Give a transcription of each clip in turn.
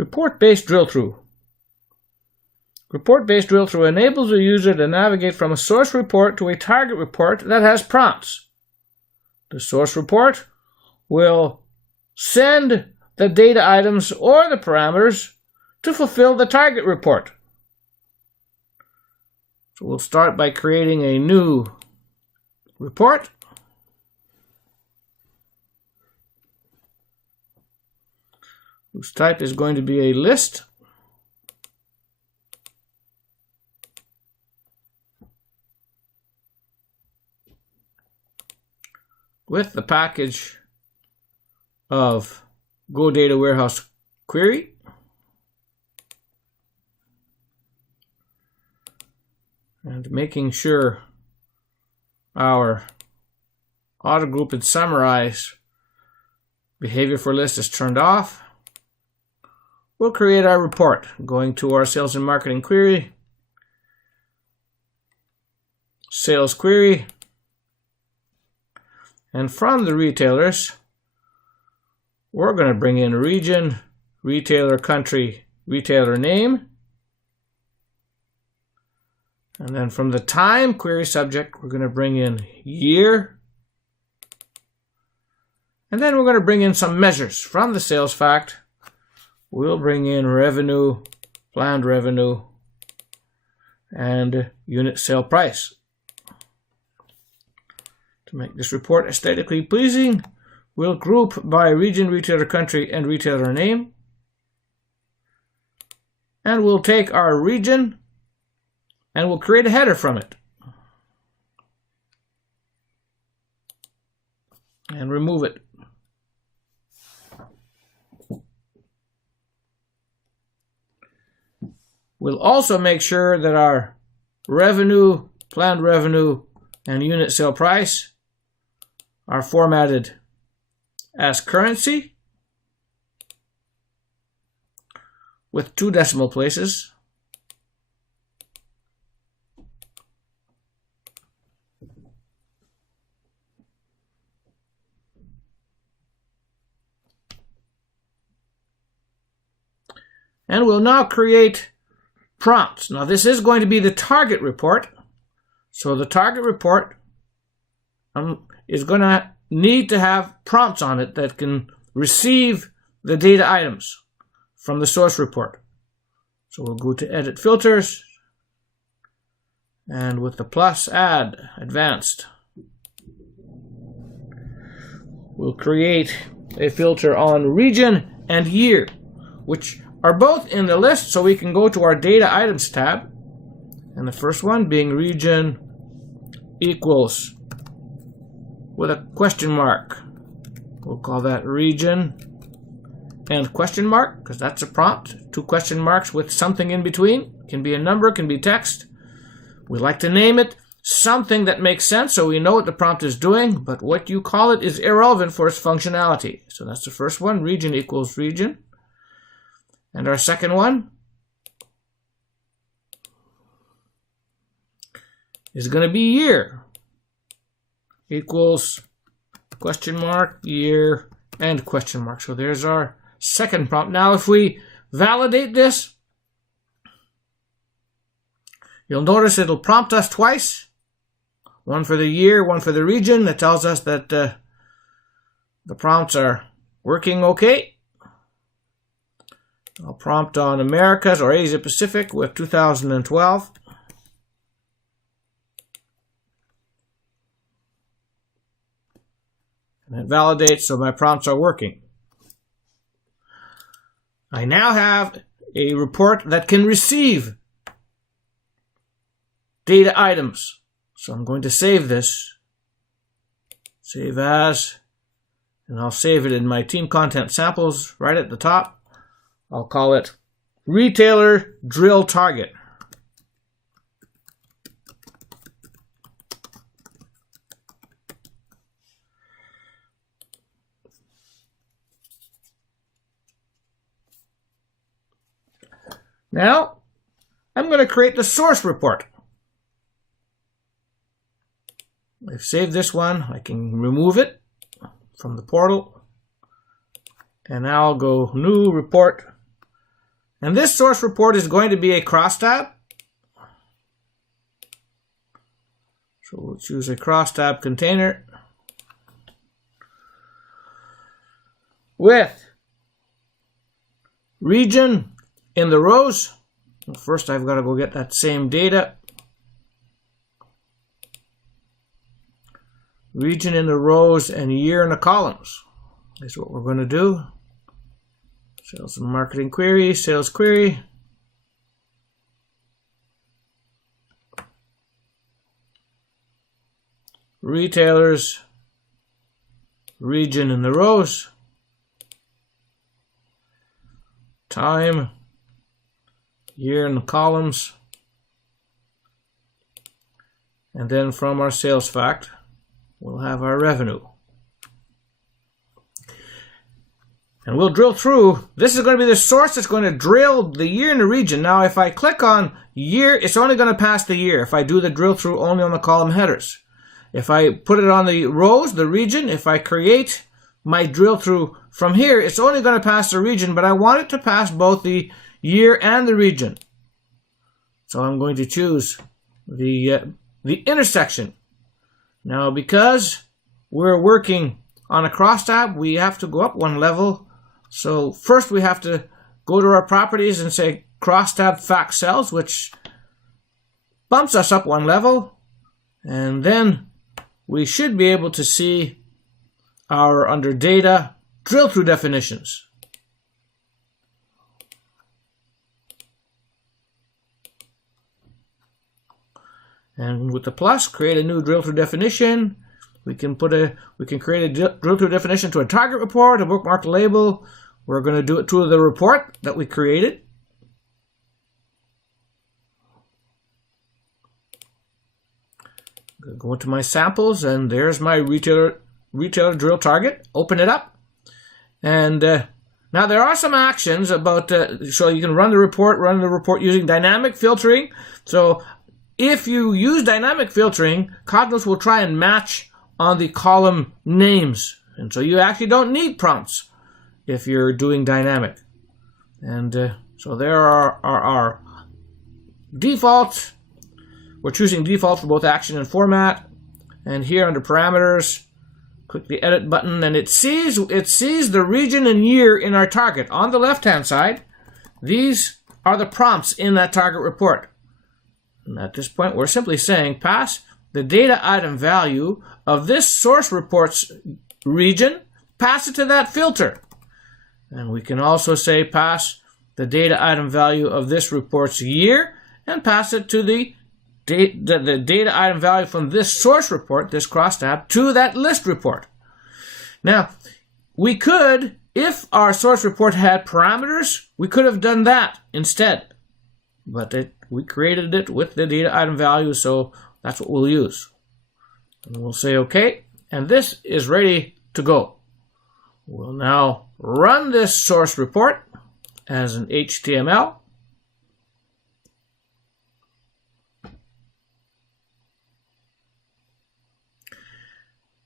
Report-based drill-through. Report-based drill-through enables the user to navigate from a source report to a target report that has prompts. The source report will send the data items or the parameters to fulfill the target report. So we'll start by creating a new report. Whose type is going to be a list. With the package of Go Data Warehouse Query. And making sure our auto group and summarize behavior for list is turned off. We'll create our report, going to our sales and marketing query, sales query, and from the retailers, we're going to bring in region, retailer, country, retailer name. And then from the time query subject, we're going to bring in year. And then we're going to bring in some measures from the sales fact. We'll bring in revenue, planned revenue, and unit sale price. To make this report aesthetically pleasing, we'll group by region, retailer, country, and retailer name. And we'll take our region and we'll create a header from it. And remove it. We'll also make sure that our revenue, planned revenue, and unit sale price are formatted as currency with 2 decimal places. And we'll now create prompts. Now this is going to be the target report. So the target report is going to need to have prompts on it that can receive the data items from the source report. So we'll go to Edit Filters, and with the plus add Advanced, we'll create a filter on region and year, which are both in the list, so we can go to our Data Items tab. And the first one being region equals with a question mark. We'll call that region and question mark, because that's a prompt. 2 question marks with something in between. Can be a number, can be text. We like to name it something that makes sense so we know what the prompt is doing, but what you call it is irrelevant for its functionality. So that's the first one, region equals region. And our second one is going to be year equals question mark, year, and question mark. So there's our second prompt. Now if we validate this, you'll notice it'll prompt us twice. One for the year, one for the region. That tells us that the prompts are working okay. I'll prompt on Americas or Asia Pacific with 2012. And it validates, so my prompts are working. I now have a report that can receive data items. So I'm going to save this. Save as. And I'll save it in my team content samples right at the top. I'll call it Retailer Drill Target. Now, I'm going to create the source report. I've saved this one. I can remove it from the portal. And now I'll go New Report, And this source report is going to be a crosstab. So we'll choose a crosstab container with region in the rows. Well, first I've got to go get that same data. Region in the rows and year in the columns is what we're going to do. Sales and marketing query, sales query. Retailers, region in the rows. Time, year in the columns. And then from our sales fact, we'll have our revenue. And we'll drill through. This is going to be the source that's going to drill the year in the region. Now, if I click on year, it's only going to pass the year. If I do the drill through only on the column headers. If I put it on the rows, the region, if I create my drill through from here, it's only going to pass the region, but I want it to pass both the year and the region. So I'm going to choose the intersection. Now, because we're working on a crosstab, we have to go up one level. So first we have to go to our properties and say crosstab fact cells, which bumps us up one level. And then we should be able to see our, under data, drill through definitions. And with the plus, create a new drill through definition. We can create a drill through definition to a target report, a bookmark label. We're going to do it to the report that we created. I'm going to go into my samples, and there's my retailer drill target. Open it up. And now there are some actions about, so you can run the report using dynamic filtering. So if you use dynamic filtering, Cognos will try and match on the column names. And so you actually don't need prompts if you're doing dynamic. And so there are our defaults. We're choosing default for both action and format. And here under parameters, click the edit button, and it sees the region and year in our target. On the left-hand side, these are the prompts in that target report. And at this point, we're simply saying pass the data item value of this source report's region, pass it to that filter. And we can also say pass the data item value of this report's year and pass it to the data item value from this source report, this crosstab, to that list report. Now, we could, if our source report had parameters, we could have done that instead. But we created it with the data item value, so that's what we'll use. And we'll say OK, and this is ready to go. We'll now run this source report as an HTML.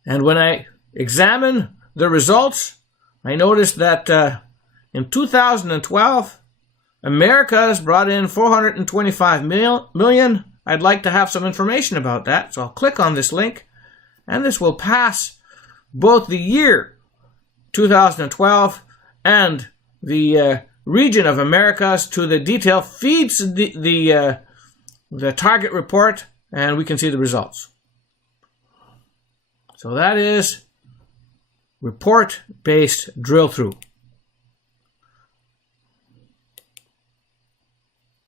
And when I examine the results, I noticed that in 2012, Americas brought in 425 million. I'd like to have some information about that, so I'll click on this link, and this will pass both the year 2012 and the region of Americas to the detail, feeds the target report, and we can see the results. So that is report-based drill through.